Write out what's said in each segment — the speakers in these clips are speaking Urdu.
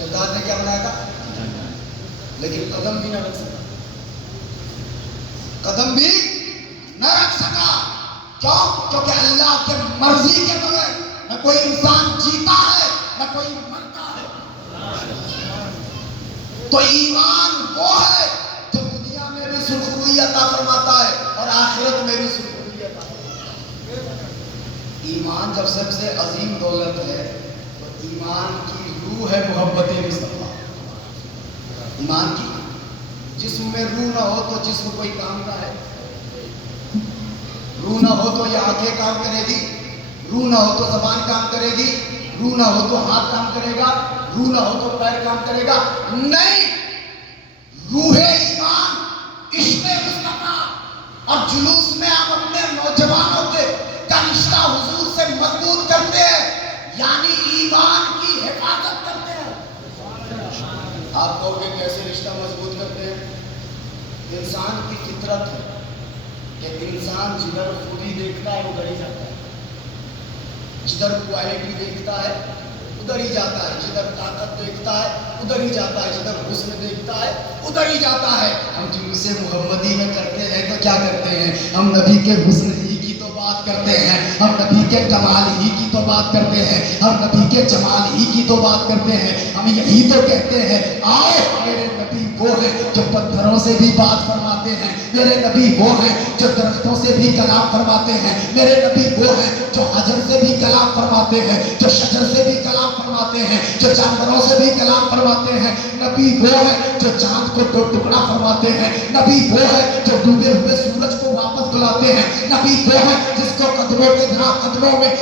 شداد نے کیا بنایا تھا؟ لیکن قدم بھی نہ رکھ سکا، قدم بھی نہ رکھ سکا. کیوں؟ کیونکہ اللہ کے مرضی کے بغیر نہ کوئی انسان جیتا ہے نہ کوئی مرتا ہے. تو ایمان وہ ہے جو دنیا میں بھی سرخروئی عطا فرماتا ہے اور آخرت میں بھی سرخروئی عطا فرماتا ہے. ایمان جب سب سے عظیم دولت ہے تو ایمان کی روح ہے محبت مصطفیٰ. ایمان کی جسم میں روح نہ ہو تو جسم کوئی کام کا ہے. روح نہ ہو تو یہ آنکھیں کام کرے گی، روح نہ ہو تو زبان کام کرے گی، روح نہ ہو تو ہاتھ کام کرے گا، روح نہ ہو تو پیر کام کرے گا. نہیں، روح ایمان عشق مصطفیٰ اور جلوس میں آپ اپنے نوجوانوں کے کا رشتہ حضور سے مضبوط کرتے ہیں، یعنی ایمان کی حفاظت کرتے ہیں. آپ کہو گے کیسے رشتہ مضبوط کرتے ہیں؟ انسان کی فطرت ہے کہ انسان جدھر خوبی دیکھتا ہے ادھر ہی جاتا ہے، جدھر کوالٹی دیکھتا ہے ادھر ہی جاتا ہے، جدھر طاقت دیکھتا ہے ادھر ہی جاتا ہے، جدھر حسن دیکھتا ہے ادھر ہی جاتا ہے. ہم جلوس محمدی میں کرتے ہیں تو کیا کرتے ہیں؟ ہم نبی کے حسن ہی کی تو بات کرتے ہیں، ہم نبی کے کمال ہی کی تو بات کرتے ہیں، ہم نبی کے جمال ہی کی تو بات کرتے ہیں. ہم یہی تو کہتے ہیں آؤ میرے نبی وہ ہیں جو پتھروں سے بھی بات فرماتے ہیں، میرے نبی وہ ہیں جو درختوں سے بھی کلام فرماتے ہیں، میرے نبی وہ ہیں جو حجر سے بھی کلام فرماتے ہیں، جو شجر سے بھی کلام فرماتے ہیں، جو جانوروں سے بھی کلام فرماتے ہیں. نبی وہ ہے جو چاند کو دو ٹکڑا فرماتے ہیں، نبی وہ ہے جو ڈوبے ہوئے سورج کو واپس بلاتے ہیں، نبی وہ ہے جس کو قدموں کے قدموں میں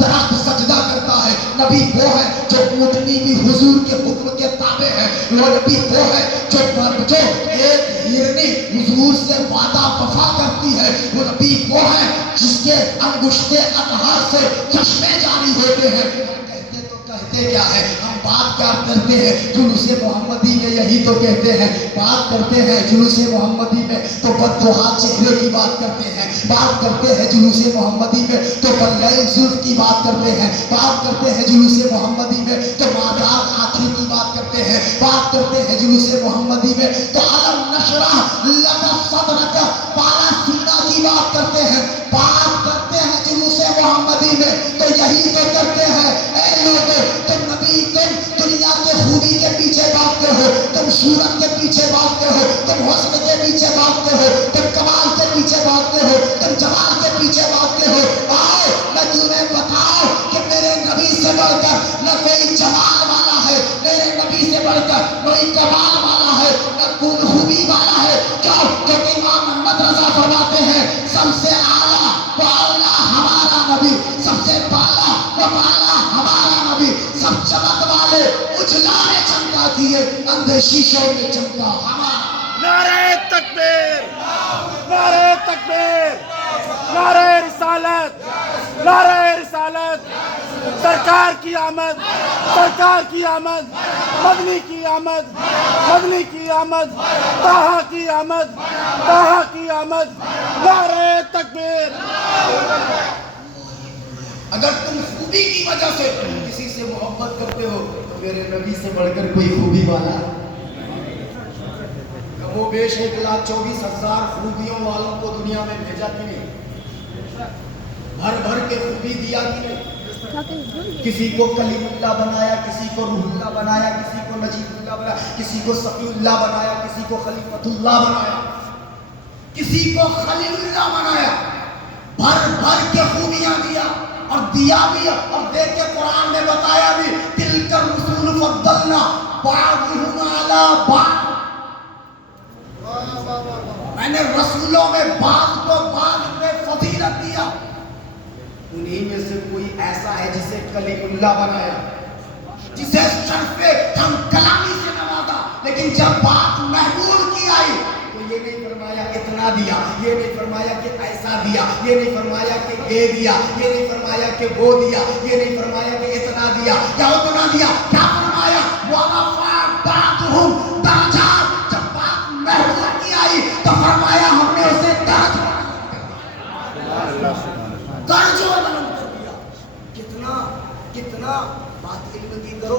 درخت سجدہ کرتا ہے، نبی وہ ہے جو اونٹنی بھی حضور کے حکم کے تابع ہے، وہ نبی وہ ہے جو ایک ہرنی حضور سے وعدہ وفا کرتی ہے، وہ نبی وہ ہے جس کے انگشتے اطہار سے چشمے جاری ہوتے ہیں. کہتے تو کہتے کیا ہے؟ ہم بات کیا کرتے ہیں جلوس محمدی میں؟ یہی تو کہتے ہیں، بات کرتے ہیں جلوس محمدی میں تو بددعا چہرے کی بات کرتے ہیں، بات کرتے ہیں جلوس محمدی میں تو بلیل زلف کی بات کرتے ہیں، بات کرتے ہیں جلوس محمدی میں تو مادار آنکھیں کی بات کرتے ہیں، بات کرتے ہیں جلوس محمدی میں تو علم نشرح لک صدرک بالا سینہ کی بات کرتے ہیں، بات کرتے ہیں جلوس محمدی میں تو یہی تو کرتے ہیں. اے لوگوں، تم نبی تم دنیا کے خوبی کے پیچھے بھاگتے ہو، تم صورت کے پیچھے بھاگتے ہو، تم حسن کے پیچھے بھاگتے ہو، تم کمال کے پیچھے بھاگتے ہو، تم جمال کے پیچھے بھاگتے ہو. آؤ میں تمہیں بتاؤ کہ میرے نبی سے بڑھ کر نہ کوئی جمال والا ہے، میرے نبی سے بڑھ کر کوئی کمال والا ہے، نہ کوئی خوبی والا ہے. کیوں؟ کیونکہ امام محمد رضا فرماتے ہیں سب سے اعلیٰ و اولیٰ ہمارا نبی، سب سے بالا و بالا ہمارا نبی، سب چمک والے اجلا میں چمکا کیے اندھے شیشوں میں چمکا ہمارا. نعرہ تکبیر، نعرہ تکبیر، نعرہ رسالت، نعرہ رسالت. سرکار کی آمد، سرکار کی آمد، مدنی کی آمد، مدنی کی آمد، طٰہٰ کی آمد، طٰہٰ کی آمد. نعرہ تکبیر. اگر تم خوبی کی وجہ سے کسی سے محبت کرتے ہو تو میرے نبی سے بڑھ کر کوئی خوبی والا ہے؟ کم و بیش 1,24,000 خوبیوں والوں کو دنیا میں بھیجا کہ نہیں؟ بھر بھر کے خوبی دیا کہ نہیں؟ کسی کو کلیم اللہ بنایا، کسی کو روح اللہ بنایا، کسی کو نجیب اللہ بنایا، کسی کو صفی اللہ بنایا، کسی کو خلیفۃ اللہ بنایا، کسی کو خلیل اللہ بنایا. بھر بھر کے خوبیاں دیا اور دیا بھی اور دے کے قرآن نے بتایا بھی تلک الرسول فضلنا بعضهم علی بعض. میں نے رسولوں میں بعض کو بعض پہ فضیلت دیا. انہی میں سے کوئی ایسا ہے جسے کلیم اللہ بنایا، جسے شرف ہم کلامی سے نوازا، لیکن جب بات محمود کی آئی تو یہ نہیں فرمایا اتنا دیا، یہ نہیں فرمایا کہ ایسا دیا، یہ نہیں فرمایا کہ یہ دیا، یہ نہیں فرمایا کہ وہ دیا، یہ نہیں فرمایا کہ اتنا دیا یا اتنا دیا. کیا فرمایا؟ وَرَفَعَ بَعْضُهُمْ دَرَجَاتٍ. جب بات محمود کی آئی تو فرمایا ہم نے اسے درجہ بلند کر دیا. کتنا کتنا بات علم کی کرو،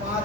5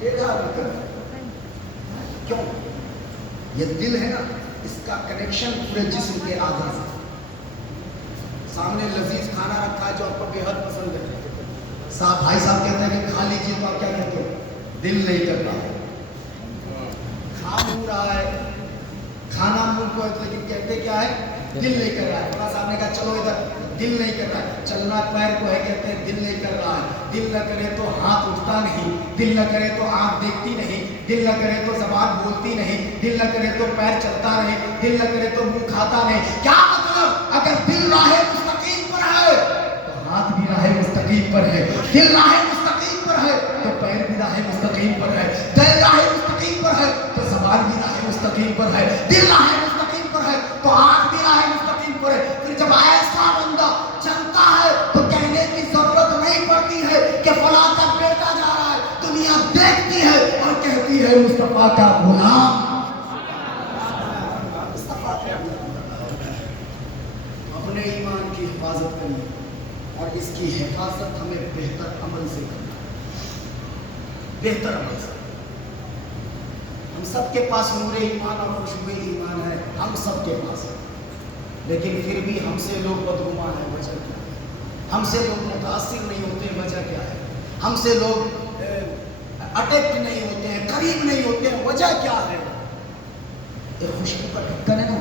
ٹیڑھا بھی کر. کیوں؟ یہ دل ہے نا، اس کا کنیکشن پورے جسم کے اعضاء سے. سامنے لذیذ کھانا رکھا ہے جو آپ کو بے حد پسند ہے، صاحب بھائی صاحب کہتے ہیں کہ کھا لیجیے، تو آپ کیا کہتے ہو؟ دل نہیں کرتا. کھا منہ رہا ہے، کھانا منہ کو ہے، لیکن کہتے کیا ہے؟ دل نہیں کر رہا ہے. بڑا صاحب نے کہا چلو ادھر، دل نہیں کر رہا ہے. چلنا پیر کو ہے، کہتے ہیں دل نہیں کر رہا ہے. دل نہ کرے تو ہاتھ اٹھتا نہیں، دل نہ کرے تو آنکھ دیکھتی نہیں، دل نہ کرے تو زبان بولتی نہیں، دل نہ کرے تو پیر چلتا نہیں، دل نہ کرے تو منہ کھاتا نہیں. کیا مطلب؟ اگر دل راہ مستقیم پر ہے تو ہاتھ بھی راہ مستقیم پر ہے. دل راہ مستقیم پر ہے تو پیر بھی راہ مستقیم پر ہے. دل راہ مستقیم پر ہے تو زبان بھی راہ مستقیم پر ہے. دل راہ مستقیم پر ہے تو آنکھ بھی راہ مستقیم پر ہے. پھر جب ایسا بندہ چلتا ہے تو کہنے کی ضرورت نہیں پڑتی ہے کہ فلاں کا بیٹا جا رہا ہے. دنیا دیکھتی ہے اور کہتی ہے مصطفیٰ کا غلام. اپنے ایمان کی حفاظت کرنی اور اس کی حفاظت ہمیں بہتر عمل سے کرنا. بہتر عمل سے. ہم سب کے پاس نور ایمان اور خوشبو ایمان ہے، ہم سب کے پاس ہے، لیکن پھر بھی ہم سے لوگ بدگمان ہیں. وجہ کیا ہے؟ ہم سے لوگ متاثر نہیں ہوتے. وجہ کیا ہے؟ ہم سے لوگ اٹیکٹ نہیں ہوتے ہیں، قریب نہیں ہوتے ہیں. وجہ کیا ہے؟ ایک خوشبو کا ڈھکن ہے نا،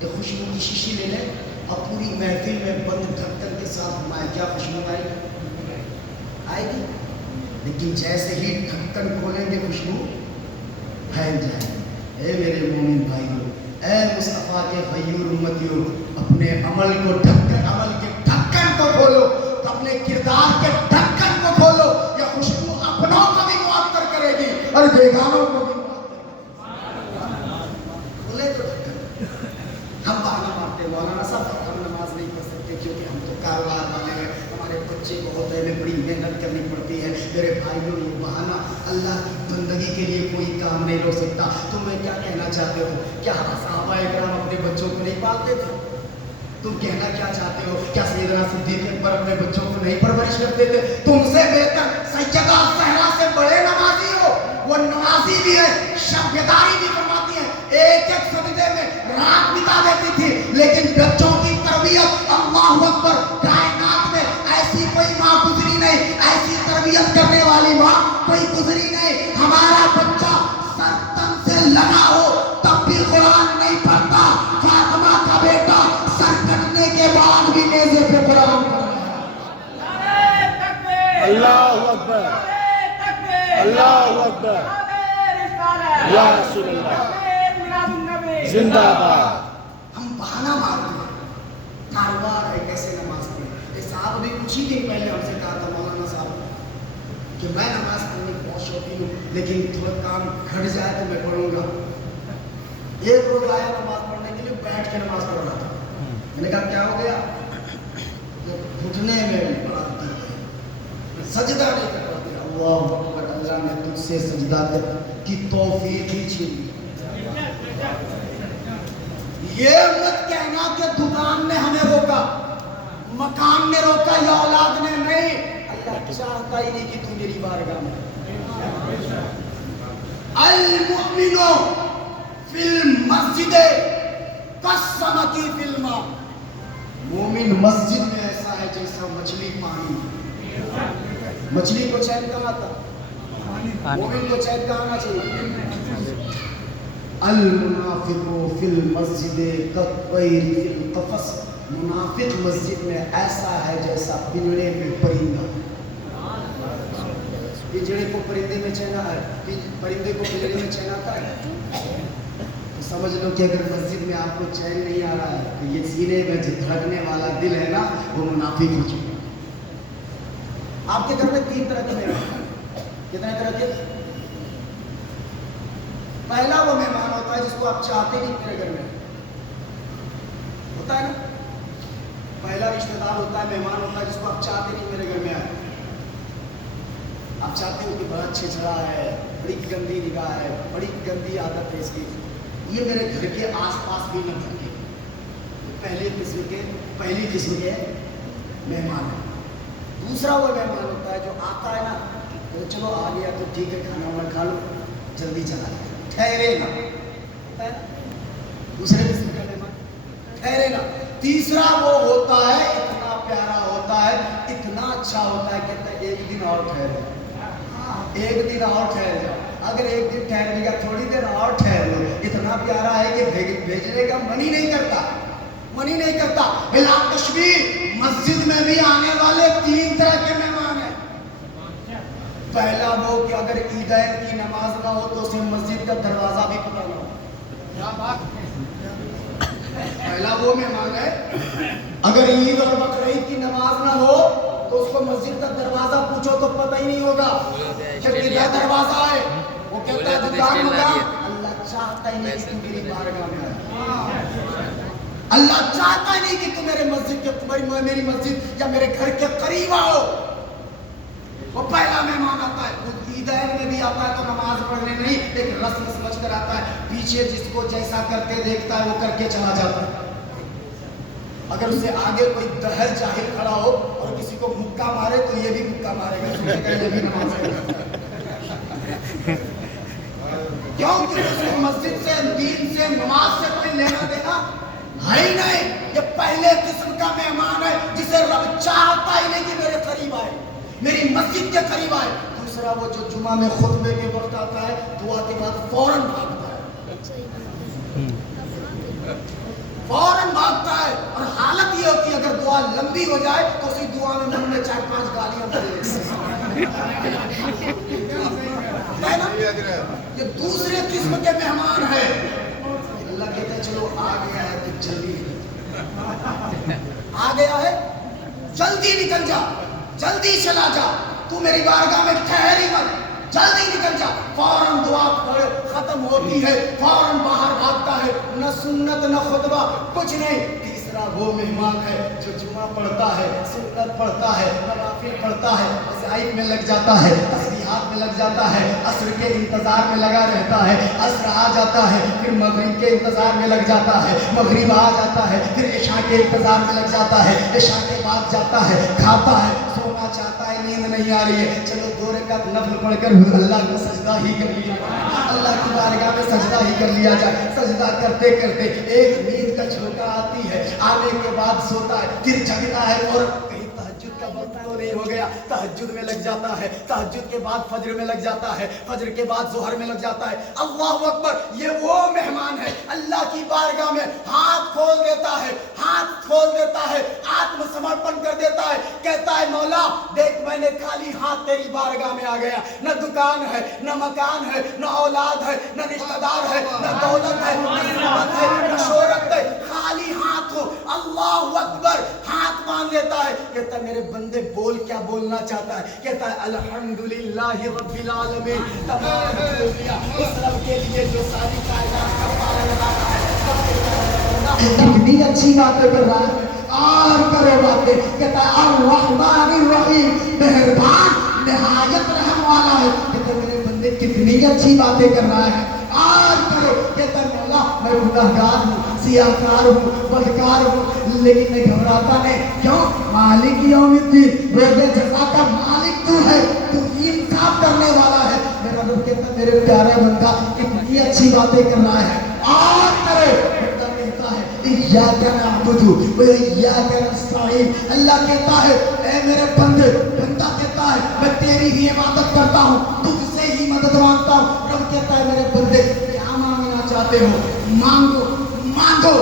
ایک خوشبو کی شیشی لے لیں اور پوری محفل میں بند ڈھکن کے ساتھ گھمائیں، کیا خوشبو آئے گی؟ آئے گی. لیکن جیسے ہی ڈھکن کھولیں گے خوشبو پھیل جائے گی. اے میرے مومن بھائیوں، اے مصطفیٰ کے غیور امتیوں، اپنے عمل کو ڈھکن، عمل کے ڈھکن کو کھولو، اپنے کردار کے ڈھکن کو کھولو. یہ خوشبو اپنوں کو بھی معطر کرے گی اور بیگانوں کو بھی معطر کرے گی. کھولے تو ڈھکن. ہم بہانہ مارتے مولانا صاحب ہم نماز نہیں پڑھ سکتے کیونکہ ہم تو کاروبار والے ہیں، ہمارے بچے بہت ہیں، ہمیں بڑی محنت کرنی پڑتی ہے. میرے بھائیوں، یہ بہانہ اللہ کی بندگی کے لیے کوئی کام نہیں روک سکتا. تم میں کیا کہنا چاہتے ہو؟ کیا صحابہ اکرام اپنے بچوں کو نہیں پالتے تھے؟ تم کہنا کیا چاہتے ہو؟ کیا سیدنا صدیق اکبر اپنے بچوں کو نہیں پرورش کرتے تھے؟ تم سے بہتر سیدہ زہرا سے بڑے نمازی ہو. وہ نمازی بھی ہے، شب بیداری بھی فرماتی ہے، ایک ایک سجدے میں رات بتا دیتی تھی. لیکن بچوں کی تربیت، اللہ اکبر، کائنات میں ایسی کوئی ماں گزری نہیں، ایسی تربیت کرنے والی ماں کوئی گزری نہیں. ہمارا بچہ سر تن سے لگا ہو تب بھی قرآن نہیں پڑھتا. فاطمہ کا بیٹا سر کٹنے کے بعد بھی نیزے پہ قرآن پڑھ رہا ہے. اللہ اکبر، اللہ اکبر، یا رسول اللہ، زندہ باد. ہم بہانہ مارتے ہیں، کاروبار ہے کیسے نماز پڑھیں. ایک صاحب ابھی کچھ ہی دن پہلے ہم سے کہا تھا مولانا صاحب کہ میں نماز پڑھنے کی بہت شوقین ہوں، لیکن تھوڑا کام گھٹ جائے تو میں پڑھوں گا. ایک روز آیا نماز پڑھنے کے لیے، بیٹھ کے نماز پڑھ رہا تھا. میں نے کہا کیا ہو گیا؟ گھٹنے میں بڑا درد ہے، سجدہ نہیں کر پاتے. اللہ اکبر، اللہ نے تجھ سے سجدہ کی توفیق ہی چھین لی. یہ مت کہنا کہ دکان نے ہمیں روکا، مکان نے روکا یا اولاد نے نہیں. اللہ چاہتا ہی نہیں کہ تو میری بارگاہ میں. المؤمن فی المسجد کالسمک فی الماء. مومن مسجد میں ایسا ہے جیسا مچھلی پانی. مچھلی کو چین کہاں آتا؟ مومن کو چین کہاں آنا چاہیے؟ المنافق فی المسجد کالطیر فی القفص. منافق مسجد میں ایسا ہے جیسا پنجرے میں پرندہ. پنجرے کو پرندے میں چین ہے، پرندے کو پنجرے میں چین آتا ہے. تو سمجھ لو کہ اگر مسجد میں آپ کو چین نہیں آ رہا ہے تو یہ سینے میں جو دھڑکنے والا دل ہے نا، وہ منافق ہو چکا. آپ کے گھر میں 3 طرح کے مہمان ہیں. کتنے طرح کے؟ پہلا وہ مہمان ہوتا ہے جس کو آپ چاہتے نہیں میرے گھر میں ہوتا ہے نا. پہلا رشتہ دار ہوتا ہے، مہمان ہوتا ہے جس کو آپ چاہتے نہیں میرے گھر میں آئے. آپ چاہتے ہو کہ بڑا چھچڑا ہے، بڑی گندی نگاہ ہے، بڑی گندی عادت ہے اس کی، یہ میرے گھر کے آس پاس بھی نہ بھٹکے. پہلی قسم کے مہمان ہے. دوسرا وہ مہمان ہوتا ہے جو آتا ہے نا تو چلو آ گیا تو ٹھیک ہے، کھانا وانا کھا لو، جلدی چلا جائے، ٹھہرے نا، ہوتا ہے نا دوسرے قسم کا مہمان، ٹھہرے نا۔ تیسرا وہ ہوتا ہے اتنا پیارا ہوتا ہے، اتنا اچھا ہوتا ہے، کہتا ہے ایک دن اور ٹھہر جاؤ، ایک دن اور ٹھہر جاؤ، اگر ایک دن ٹھہرنے کا تھوڑی دیر اور ٹھہر لو، اتنا پیارا ہے کہ بھیجنے کا من ہی نہیں کرتا، من ہی نہیں کرتا۔ بلا تشبیہ مسجد میں بھی آنے والے تین طرح کے مہمان ہیں۔ پہلا وہ کہ اگر عیدین کی نماز نہ ہو تو اسے مسجد کا دروازہ بھی پتہ نہ ہو، کیا بات ہے؟ پہلا وہ مہمان ہے اگر عید اور بقرعید کی نماز نہ ہو تو اس کو مسجد کا دروازہ پوچھو تو پتہ ہی نہیں ہوگا کہ کدھر دروازہ ہے، وہ کہتا ہے دکان مکان، اللہ چاہتا ہی نہیں کہ تم میری بارگاہ میں آئے، اللہ چاہتا ہی نہیں کہ تم میرے مسجد کے میری مسجد یا میرے گھر کے قریب آؤ۔ وہ پہلا مہمان آتا ہے، وہ عیدین میں بھی آتا ہے تو نماز پڑھنے نہیں، ایک رسم سمجھ کر آتا ہے، پیچھے جس کو جیسا کرتے دیکھتا ہے وہ کر کے چلا جاتا ہے۔ اگر اسے آگے کوئی دہر جاہل کھڑا ہو اور کسی کو مکہ مارے تو یہ بھی مکہ مارے گا، سمجھے گا یہ بھی نماز پڑھتا ہے۔ کیوں کہ اس کو مسجد سے، دین سے، نماز سے کوئی لینا دینا ہے ہی نہیں۔ یہ پہلے قسم کا مہمان ہے جسے رب چاہتا ہی نہیں کہ میرے قریب آئے، میری مسجد کے قریب آئے۔ دوسرا وہ جو جمعہ میں خطبے کے وقت آتا ہے، دعا کے بعد فوراً بھاگتا ہے، فوراً بھاگتا ہے، اور حالت یہ ہوتی ہے اگر دعا لمبی ہو جائے تو اسی دعا میں من میں 4-5 گالیاں پڑ جاتی ہیں۔ یہ دوسرے قسم کے مہمان ہیں۔ اللہ کہتا ہے چلو آ گیا ہے تو جلدی آ گیا ہے، جلدی نکل جا، جلدی چلا جا، تو میری بارگاہ میں ٹھہر ہی مت، جلدی نکل جا۔ فوراً دعا ختم ہوتی ہے، فوراً باہر بھاگتا ہے، نہ سنت نہ خطبہ، کچھ نہیں۔ تیسرا وہ مہمان ہے جو جمعہ پڑھتا ہے، سنت پڑھتا ہے، نوافل پڑھتا ہے، وظائف میں لگ جاتا ہے، تسبیحات میں لگ جاتا ہے، عصر کے انتظار میں لگا رہتا ہے، عصر آ جاتا ہے پھر مغرب کے انتظار میں لگ جاتا ہے، مغرب آ جاتا ہے پھر عشاء کے انتظار میں لگ جاتا ہے، عشاء کے بعد جاتا ہے، کھاتا ہے، سونا چاہتا ہے، نیند نہیں آ رہی ہے، چلو 2 رکعت نفل پڑھ کر اللہ کو سجدہ ہی کر لیا، اللہ کی بارگاہ میں سجدہ ہی کر لیا جائے۔ سجدہ کرتے کرتے ایک نیند کا جھونکا آتی ہے، آنے کے بعد سوتا ہے، پھر جگتا ہے اور کہیں تہجد کا وقت تو نہیں ہو گیا، تہجد میں لگ جاتا ہے، تہجد کے بعد فجر میں لگ جاتا ہے، فجر کے بعد ظہر میں لگ جاتا ہے۔ اللہ اکبر، یہ وہ مہمان ہے اللہ کی بارگاہ میں ہاتھ کھول دیتا ہے، ہاتھ کھول دیتا ہے، آتم سمرپن کر دیتا ہے، کہتا ہے مولا دیکھ میں نے خالی ہاتھ تیری بارگاہ میں آ گیا، نہ دکان ہے، نہ مکان ہے، نہ اولاد ہے، نہ رشتہ دار ہے، نہ دولت ہے، نہ ثروت ہے، نہ شہرت ہے، خالی ہاتھ ہو۔ اللہ اکبر، ہاتھ باندھ لیتا ہے، کہتا ہے میرے بندے بول کیا بولنا چاہتا ہے، کہتا ہے الحمدللہ رب العالمین، تمام دنیا اس رب کے لیے جو ساری کائنات کا پالن لگاتا ہے، کتنی اچھی باتیں کر رہا ہے، اور کرو باتیں، کہتا ہے الرحمن الرحیم، مہربان نہایت رحم والا ہے، کہتا ہے میرے بندے کتنی اچھی باتیں کر رہا ہے، اور کرو، کہتا ہے مولا میں گنہگار ہوں، سیاہکار ہوں، بدکار ہوں، لیکن میں گھبراتا نہیں، کیوں؟ مالک یوم الدین، روز جزا کا مالک تو ہے، تو انصاف کرنے والا ہے۔ میرا رب کہتا ہے میرے پیارے بندہ کتنی اچھی باتیں کر رہا ہے، اور کرو، بندہ کہتا ہے ایاک نعبد و ایاک نستعین، اللہ کہتا ہے اے میرے بندے، بندہ کہتا ہے میں تیری ہی عبادت کرتا ہوں، تجھ سے ہی مدد مانگتا ہوں۔ رب کہتا ہے میرے بندے کیا مانگنا چاہتے ہو، مانگو مانگو۔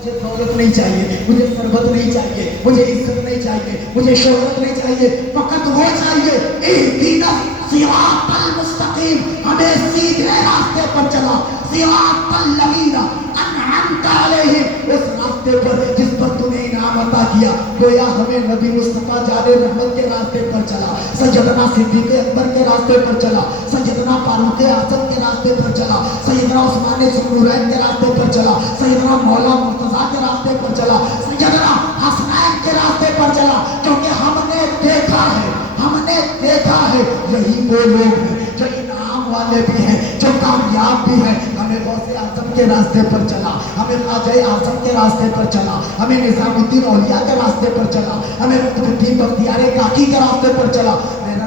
مجھے دولت نہیں چاہیے، مجھے ثروت نہیں چاہیے، مجھے عزت نہیں چاہیے، مجھے شہرت نہیں چاہیے، فقط وہ چاہیے اہدنا صراط المستقیم، ہمیں سیدھے راستے پر چلا، صراط الذین انعمت علیہم، اس راستے پر جس پر تمہیں انعام عطا کیا۔ گویا ہمیں نبی مصطفیٰ جان رحمت کے راستے پر چلا، سیدنا صدیق اکبر کے راستے پر چلا، سیدنا فاروق اعظم کے راستے پر چلا، سیدنا عثمان ذوالنورین کے راستے پر چلا، سیدنا مولا مرتضیٰ کے راستے پر چلا، سیدنا حسنین کے راستے پر چلا، کیونکہ ہم نے دیکھا ہے، ہم نے دیکھا ہے یہی وہ لوگ ہیں جو انعام والے بھی ہیں، جو کامیاب بھی ہیں۔ ہمیں غوث اعظم کے راستے پر چلا، ہمیں خواجہ اعظم کے راستے پر چلا، ہمیں نظام الدین اولیاء کے راستے پر چلا، ہمیں قطب الدین بختیار کاکی کے راستے پر چلا۔ میرا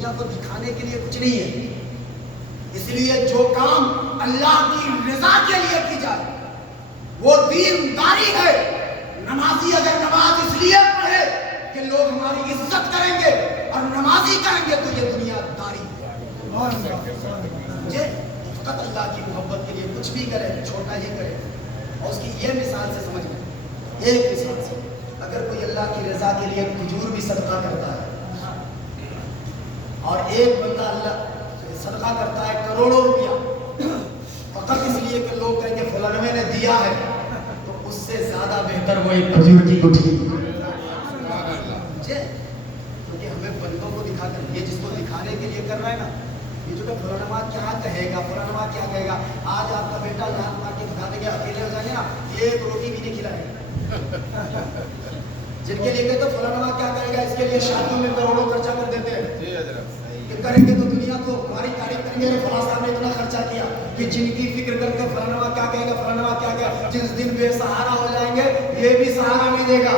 دنیا کو دکھانے کے لیے کچھ نہیں ہے. اس لیے جو کام اللہ کی رضا کے لیے کی جائے وہ دینداری ہے. نمازی اگر نماز اس لیے پڑھے کہ لوگ ہماری عزت کریں گے اور نمازی کریں گے تو یہ دنیا داری ہے. فقط اللہ کی محبت کے لیے کچھ بھی کرے, چھوٹا ہی کرے. اور اس کی یہ مثال سے سمجھ لیں, ایک مثال سے, اگر کوئی اللہ کی رضا کے لیے کھجور بھی صدقہ کرتا ہے اور ایک بندہ اللہ صدقہ کرتا ہے کروڑوں روپیہ فقط اس لیے کہ لوگ کہیں گے فلانوے نے دیا ہے, تو اس سے زیادہ بہتر وہ ایک کھجور کی گٹھی. کیونکہ ہمیں بندوں کو دکھا کر, یہ جس کو دکھانے کے لیے کر رہا ہے نا, یہ جو کہ فلانوا کیا کہے گا, فلانوا کیا کہے گا. آج آپ کا بیٹا یہاں مار کے دکھا دیں گے, اکیلے ہو جائیں گے نا, ایک روٹی بھی نہیں کھلائے گا. جن کے لیے کہتے ہیں فلانوا کیا کہے گا, اس کے لیے شادیوں میں کروڑوں خرچہ کر دیتے ہیں. کریں گے تو دنیا کو ہماری تعریف کریں گے, فلاں صاحب نے اتنا خرچہ کیا. کہ جن کی فکر کرتے فلانوا کیا کہے گا, فلانوا کیا کہے, جس دن بے سہارا ہو جائیں گے یہ بھی سہارا نہیں دے گا.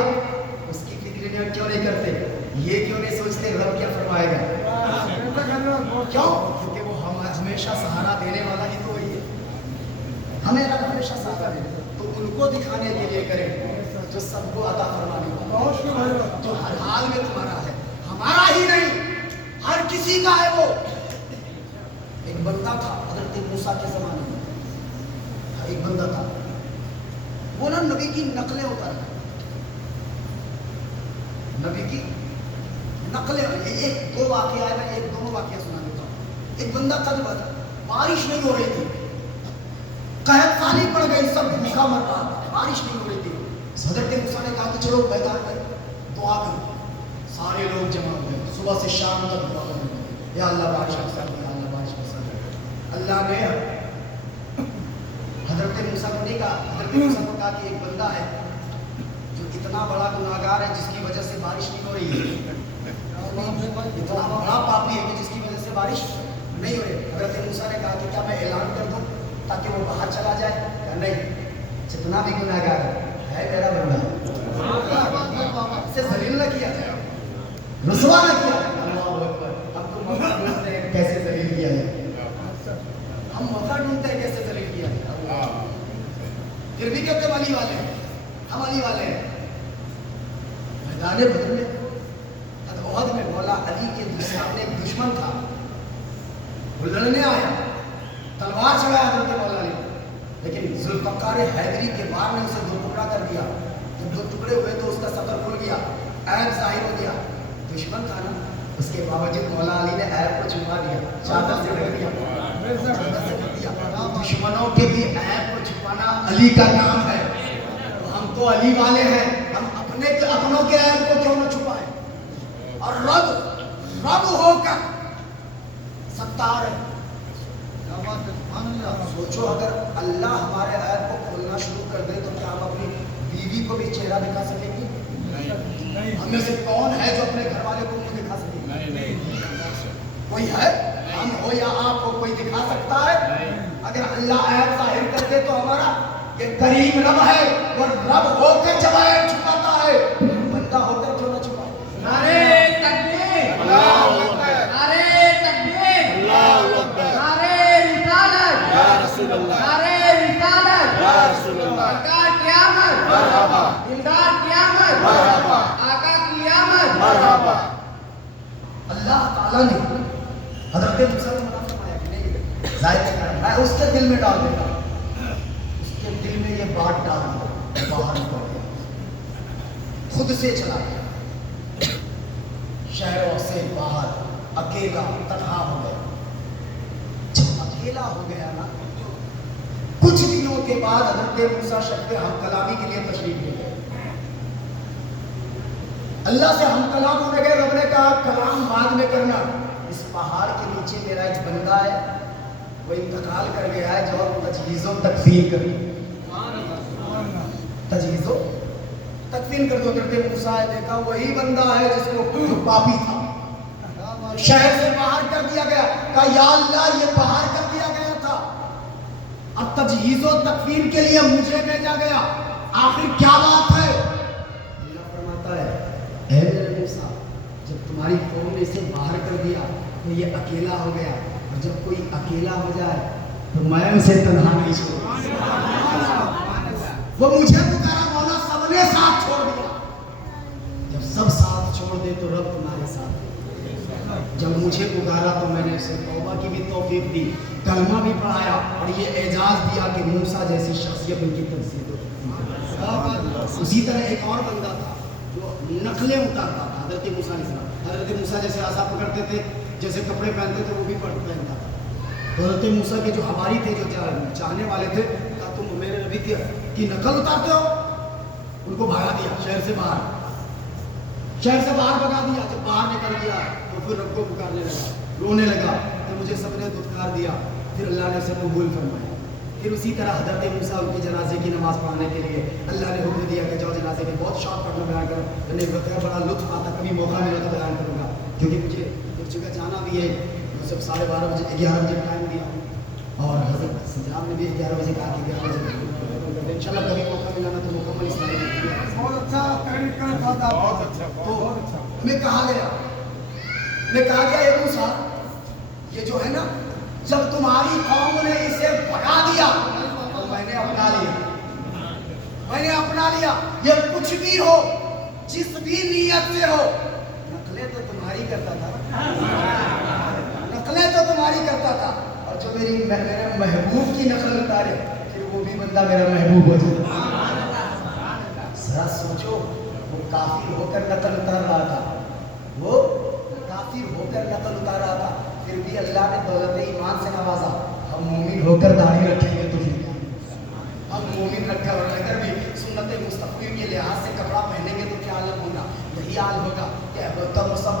اس کی فکر کیوں نہیں کرتے, یہ کیوں نہیں سوچتے رب کیا فرمائے گا. کیوں؟ کیونکہ وہ ہمیشہ سہارا دینے والا ہی تو وہی ہے. ہمیں رب ہمیشہ سہارا دے, تو ان کو دکھانے کے لیے کریں جو سب کو عطا فرمانے والا, جو ہر حال میں تمہارا ہے, ہمارا ہی نہیں ہر کسی کا ہے. وہ ایک بندہ تھا حضرت موسیٰ کے زمانے میں, ایک بندہ تھا, وہ نا نبی کی نقلیں اتار, نبی کی نقلیں. ایک دو واقعہ ہے, میں ایک دونوں واقعہ سنا دیتا ہوں. ایک بندہ تھا جو بارش نہیں ہو رہی تھی, قحط سالی پڑ گئی, سب بھوکا مر رہا تھا, بارش نہیں ہو رہی تھی. حضرت موسیٰ نے کہا کہ چلو میدان میں دعا کرو. سارے لوگ جمع ہوئے, صبح سے شام تک دعا کرنے لگے, یا اللہ بارش کا ساتھ, یا اللہ بارش کا ساتھ. اللہ نے حضرت موسیٰ کو نہیں کہا, حضرت موسیٰ کو کہا کہ ایک بندہ ہے جو اتنا بڑا گناہگار ہے جس کی وجہ سے بارش نہیں ہو رہی ہے, اتنا بڑا پاپی ہے کہ جس کی وجہ سے بارش نہیں ہو رہی. حضرت موسیٰ نے کہا کہ کیا میں اعلان کر دوں تاکہ وہ باہر چلا جائے, یا نہیں, جتنا بھی گناہگار ہے میرا بندہ, اسے ذلیل نہ کیا جائے, رسوا نہ کیا جائے. اب تم موقع ڈھونڈتے ہیں کیسے ذلیل کیا جائے, ہم موقع ڈھونڈتے ہیں کیسے ذلیل کیا جائے. پھر بھی کہتے ہیں علی والے ہیں, ہم علی والے ہیں. میدان بدر میں احد میں مولا علی کے سامنے ایک دشمن تھا, وہ لڑنے آیا, تلوار چڑھایا حضرت مولا علی, لیکن ذوالفقار حیدری کے وار نے اسے دو ٹکڑا کر دیا. جب دو ٹکڑے ہوئے تو اس کا سطر کھل گیا, عیب ظاہر ہو گیا. دشمن تھا نا, اس کے باوجود مولا علی نے عیب کو چھپا دیا, چادر سے ڈھک دیا. دشمنوں کے بھی عیب کو چھپانا علی کا کام ہے. تو ہم تو علی والے ہیں, ہم اپنوں کے عیب کو کیوں نہ چھپائیں. اور رب ہو کر ستار ہے. سوچو اگر اللہ ہمارے عیب کو کھولنا شروع کر دے تو کیا ہم اپنی بیوی کو بھی چہرہ دکھا سکیں گے؟ ہم میں سے کون ہے جو اپنے گھر والے کو منہ دکھا سکے؟ کوئی ہے؟ ہم ہو یا آپ کو کوئی دکھا سکتا ہے؟ اگر اللہ عیب ظاہر کر دے تو ہمارا یہ کریم رب ہے, وہ رب ہو کے جب عیب چھپاتا ہے, بندہ ہو کر کیوں نہ چھپائے. نعرے تکبیر, اللہ اکبر, نعرے تکبیر, اللہ اکبر, نعرے رسالت, یا رسول اللہ, نعرے رسالت, یا رسول اللہ, سرکار قیامت, مرحبا, دلدار قیامت, مرحبا, آقا قیامت, مرحبا. اللہ تعالیٰ نے حضرت موسیٰ کو منع فرمایا کہ نہیں, ظاہر کرنا, میں اس کے دل میں ڈال دیتا, اس کے دل میں یہ بات ڈال دیا, باہر نکل گیا, خود سے چلا گیا, شہروں سے باہر اکیلا تنہا ہو گیا. جب اکیلا ہو گیا نا, کچھ دنوں کے بعد حضرت موسیٰ شب ہم کلامی کے لیے تشریف لے گئے. اللہ سے ہم کلام ہونے گئے. رب نے کہا کلام بعد میں کرنا, اس پہاڑ کے نیچے میرا ایک بندہ ہے, وہ انتقال کر گیا ہے, جو تجہیز و تکفین کر دو, تجہیز و تکفین کر دو. حضرت موسیٰ نے دیکھا وہی بندہ ہے جس کو جو پاپی تھا شہر سے باہر کر دیا گیا. کہا یا اللہ یہ باہر کر دیا گیا تھا, اب تجہیز و تکفین کے لیے مجھے بھیجا گیا, آخر کیا بات ہے؟ اللہ فرماتا ہے اے میرے موسیٰ, جب تمہاری قوم نے اسے باہر کر دیا تو یہ اکیلا ہو گیا، اور جب کوئی اکیلا ہو جائے تو میں اسے تنہا نہیں چھوڑوں. وہ مجھے پکارا مولا، سب نے ساتھ چھوڑ دیا. جب سب ساتھ چھوڑ دے تو رب تمہارے ساتھ ہے. جب مجھے پکارا تو میں نے اسے توبہ کی بھی توفیق دی، کلمہ بھی پڑھایا، اور یہ اعزاز دیا کہ موسیٰ جیسی شخصیت ان کی تنصیب ہو. اسی طرح ایک اور بندہ تھا جو نقلیں اتارتا تھا حضرت موسیٰ علیہ السلام. حضرت موسیٰ جیسے عصا پکڑتے تھے، جیسے کپڑے پہنتے تھے، وہ بھی پہنتا تھا. تو حضرت موسیٰ کے جو حواری تھے، جو چاہنے والے تھے، کہا تم میرے نبی کی نقل اتارتے ہو. ان کو بھگا دیا شہر سے باہر بھگا دیا. جب باہر نکل گیا تو پھر رب کو پکارنے لگا، رونے لگا کہ مجھے سب نے دھتکار دیا. پھر اللہ نے اسے قبول فرمایا. پھر اسی طرح حضرت موسیٰ ان کے جنازے کی نماز پڑھانے کے لیے اللہ نے حکم دیا کہ جاؤ جنازے کے. بہت شوق پڑھنا بیان کرو، میں نے بڑا لطف آتا، کبھی موقع ملا تو بیان کروں گا، کیونکہ مجھے ایک جگہ جانا بھی ہے. صرف 12:30 بجے 11 بجے ٹائم دیا، اور حضرت سنجاب نے بھی 11 بجے کہا کہ 11 بجے ان شاء اللہ کبھی موقع ملا نا تو مکمل اسلام. بہت اچھا. تو میں کہا گیا اے موسیٰ، یہ جو ہے نا، جب تمہاری قوم نے اسے بھگا دیا تو میں نے اپنا لیا. یہ کچھ بھی ہو، جس بھی نیت سے ہو، نقلیں تو تمہاری کرتا تھا. اور جو میرے محبوب کی نقل اتارے پھر وہ بھی بندہ میرا محبوب ہو جائے. ذرا سوچو، وہ کافر ہو کر نقل اتار رہا تھا، پھر بھی اللہ نے دولت ایمان سے نوازا. ہم مومن ہو کر داڑھی رکھیں گے تو پھر ہم مومن رکھ کر بھی سنت مصطفی کے لحاظ سے کپڑا پہنیں گے تو کیا حال ہوگا؟ یہی حال ہوگا کہ سب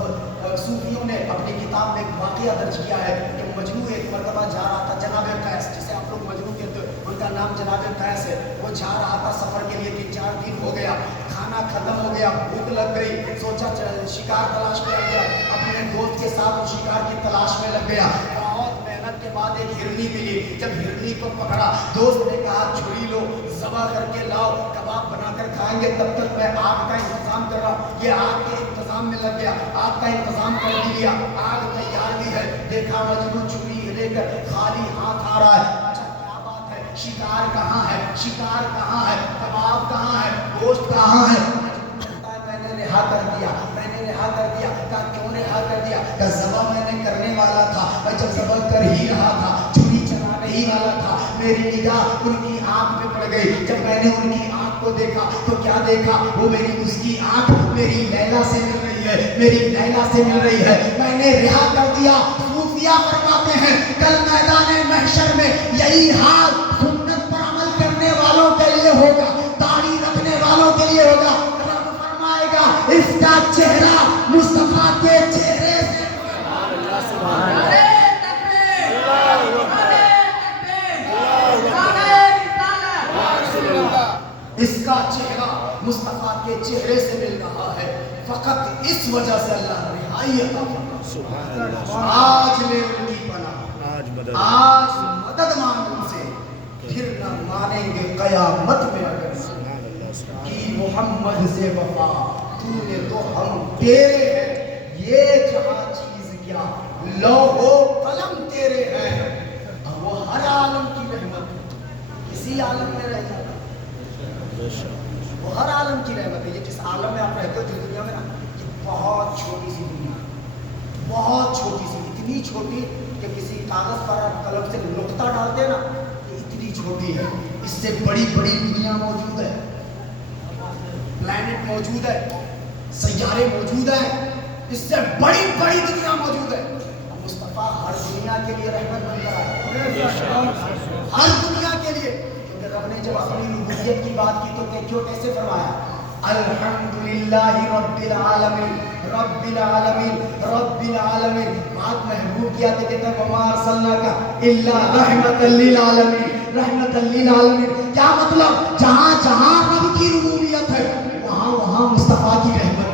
صوفیوں نے اپنی کتاب میں ایک واقعہ درج کیا ہے کہ مجنو ایک مرتبہ جا رہا تھا، جناب قیس جسے آپ لوگ مجنو کہتے ہیں، ان کا نام جناب قیس ہے. وہ جا رہا تھا سفر کے لیے، 3-4 دن ہو گیا، کھانا ختم ہو گیا، بھوک لگ گئی، سوچا شکار تلاش کیا گیا. اپنے دوست کے ساتھ وہ شکار کی تلاش میں لگ گیا. بہت محنت کے بعد ایک ہرنی ملی. جب ہرنی کو پکڑا، دوست نے کہا چھری لو، ذبح کر کے لاؤ، کباب بنا کر کھائیں گے، تب تک میں آگ کا انتظام کر رہا. یہ آگ کے انتظام میں لگ گیا، آگ کا انتظام کر دیا، آگ تیار بھی ہے. دیکھا مجنون چھری لے کر خالی ہاتھ آ رہا ہے. اچھا کیا بات ہے، شکار کہاں ہے، کباب کہاں ہے، گوشت کہاں ہے؟ میں نے رہا کر دیا. کہا کیوں رہا کر دیا؟ کہ ذبح میں نے کرنے والا تھا، میں جب ذبح کر ہی رہا تھا، چھری چلانے ہی والا تھا، میری نگاہ ان کی آنکھ پہ پڑ گئی. جب میں نے ان کی آنکھ کو دیکھا تو کیا دیکھا؟ وہ اس کی آنکھ میری لیلا سے مل رہی ہے. میں نے رہا کر دیا. صوفیہ فرماتے ہیں کل میدان محشر میں یہی حال سنت پر عمل کرنے والوں کے لیے ہوگا، داڑھی رکھنے والوں کے لیے ہوگا. رب فرمائے گا اس کا چہرہ مصطفیٰ کے چہرے سے اس کا چہرہ مصطفیٰ کے چہرے سے مل رہا ہے. فقط اس وجہ سے اللہ رہائی عطا فرماتا. آج لے ان کی پناہ، آج مدد مانگ ان سے، پھر نہ مانیں گے قیامت میں. اگر کی محمد سے وفا، تو نے تو ہم تیرے ہیں، یہ جہاں چیز کیا، لوح و قلم تیرے ہیں. اب وہ ہر عالم کی رحمت کسی عالم میں رہ جاتا، وہ ہر عالم کی رحمت ہے. یہ جس عالم میں آپ رہتے ہو، جس دنیا میں نا، یہ بہت چھوٹی سی دنیا، بہت چھوٹی سی، اتنی چھوٹی کہ کسی کاغذ پر آپ قلم سے نقطہ ڈالتے ہیں نا، یہ اتنی چھوٹی ہے. اس سے بڑی بڑی دنیا موجود ہے، پلانٹ موجود ہے، سیارے موجود ہیں، اس سے بڑی بڑی دنیا موجود ہے. مصطفیٰ ہر دنیا کے لیے رحمت بن کر آیا، ہر دنیا کے لیے. رب نے جب اپنی ربوبیت کی بات کی تو کیوں کیسے فرمایا؟ الحمدللہ رب العالمین، رب العالمین، رب العالمین. بات محبوب کیا تھا، کہتا وما ارسلناک الا رحمۃ للعالمین، رحمۃ للعالمین. کیا مطلب؟ جہاں جہاں رب کی ربوبیت ہے وہاں وہاں مصطفیٰ کی رحمت ہے،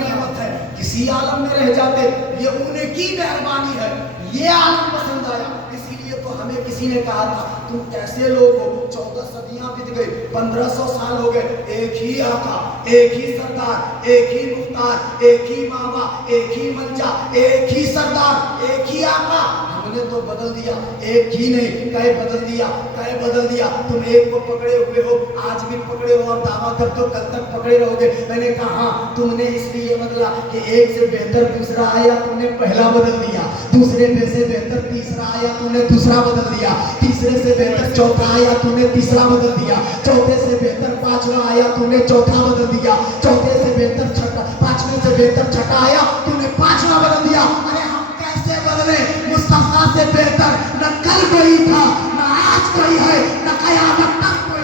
رحمت ہے. کسی عالم میں رہ جاتے، یہ انہیں کی مہربانی ہے. یہ عالم پسند آیا، اسی لیے تو ہمیں کسی نے کہا تھا تم کیسے لوگ ہو؟ 14 صدیاں بیت گئی، 1500 سال ہو گئے، ایک ہی آقا، ایک ہی سردار، ایک ہی مختار، ایک ہی ماما، ایک ہی منجا، ایک ہی سردار، ایک ہی آقا۔ ہم نے تو بدل دیا، ایک ہی نہیں کئی بدل دیا، کئی بدل دیا۔ تم ایک کو پکڑے ہوئے ہو، آج بھی پکڑے ہو اور دعویٰ کر تو کل تک پکڑے رہو گے۔ میں نے کہا ہاں تم نے اس لیے بدلا کہ ایک سے بہتر دوسرا آیا، تم نے پہلا بدل دیا، دوسرے سے بہتر تیسرا آیا، تم نے دوسرا بدل دیا، تیسرے سے بہتر چوتھا آیا، تم نے تیسرا بدل دیا، چوتھے سے بہتر پانچواں آیا، تم نے چوتھا بدل دیا، چوتھے سے بہتر چھٹا، پانچویں سے بہتر چھٹا آیا، تم نے پانچواں بدل دیا۔ ارے ہم کیسے بدلے؟ مصطفیٰ سے بہتر نہ کل کوئی تھا، نہ آج کوئی ہے، نہ قیامت تک کوئی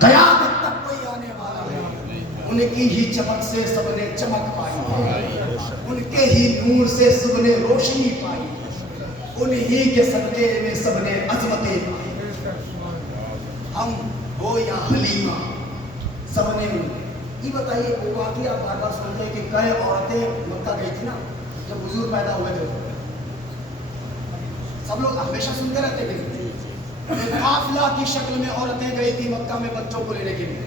قیامت تک کوئی آنے والا ہے۔ ان کی ہی چمک سے سب نے چمک پائی، ان کے ہی نور سے سب نے روشنی پائی، انہی کے صدقے میں سب نے عظمتیں پائی۔ ہم ہو یا حلیمہ سب نے یہ بتائیے وہ واقعی آپ بار بار سنتے ہیں کہ کئی عورتیں مکہ گئی تھی نا جب حضور پیدا ہوئے تھے، سب لوگ ہمیشہ سنتے رہتے تھے کہ قافلہ کی شکل میں عورتیں گئی تھی مکہ میں بچوں کو لینے کے لیے۔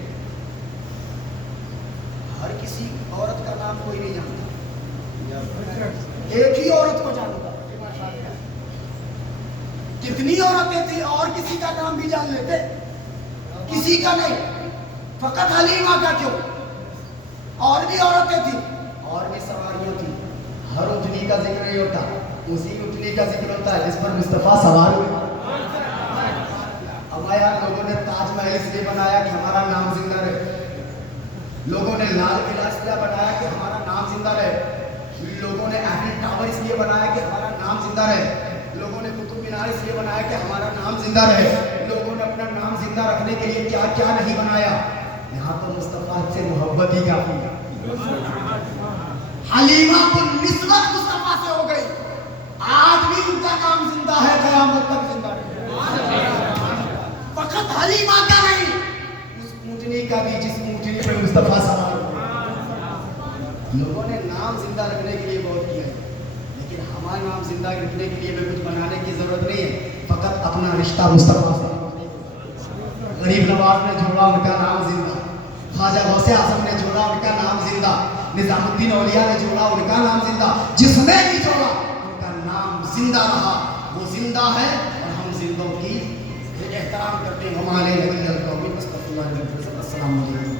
ہر کسی عورت کا نام کوئی نہیں جانتا، ایک ہی عورت کو جانتا۔ کتنی عورتیں تھیں اور کسی کا نام بھی جان لیتے، کسی کا نہیں، فقط حلیمہ کا کیوں؟ اور بھی عورتیں تھیں، اور بھی سواریاں تھیں۔ ہر اٹھنی کا ذکر نہیں ہوتا، اسی اٹھنی کا ذکر ہوتا ہے جس پر مصطفیٰ سوار ہوئے۔ اب یار لوگوں نے تاج محل اس لیے بنایا کہ ہمارا نام زندہ رہے، لوگوں نے لال قلعہ اس لیے بنایا کہ ہمارا نام زندہ رہے، لوگوں نے ایفل ٹاور اس لیے بنایا کہ ہمارا نام زندہ رہے، لوگوں نے قطب مینار اس لیے بنایا کہ ہمارا نام زندہ رہے، لوگوں نے اپنا نام زندہ رکھنے کے لیے کیا کیا نہیں بنایا۔ یہاں تو مصطفیٰ سے محبت ہی کافی ہے۔ حلیمہ کو نسبت مصطفیٰ سے ہو گئی، آج بھی ان کا نام زندہ ہے، قیامت تک زندہ رہے۔ فقط حلیمہ کا نہیں، اس اونٹنی کا بھی جس اونٹنی پہ مصطفیٰ سوار ہوئے۔ لوگوں نے نام زندہ رکھنے کے لیے بہت کیا ہے، لیکن ہمارا نام زندہ رکھنے کے لیے میں کچھ بنانے کی ضرورت نہیں ہے، فقط اپنا رشتہ مصطفیٰ سے۔ غریب نواز نے جوڑا ان کا نام زندہ، خواجہ غوث اعظم نے جوڑا ان کا نام زندہ، نظام الدین اولیاء نے جوڑا ان کا نام زندہ، جس نے بھی جوڑا ان کا نام زندہ رہا، وہ زندہ ہے اور ہم زندوں کی احترام کرتے ہیں۔ ہمارے نبی القومی السلام علیکم۔